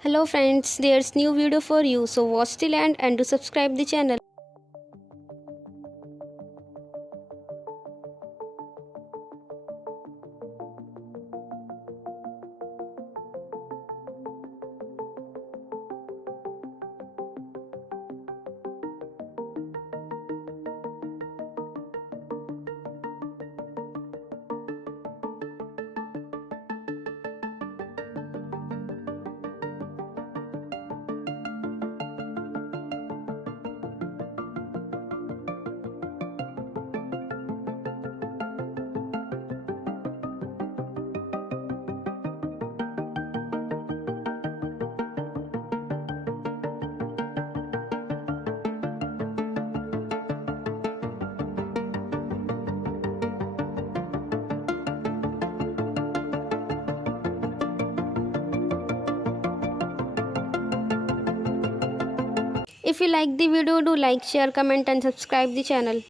Hello friends, there's new video for you, so watch till end and do subscribe the channel. If you like the video, do like, share, comment and subscribe the channel.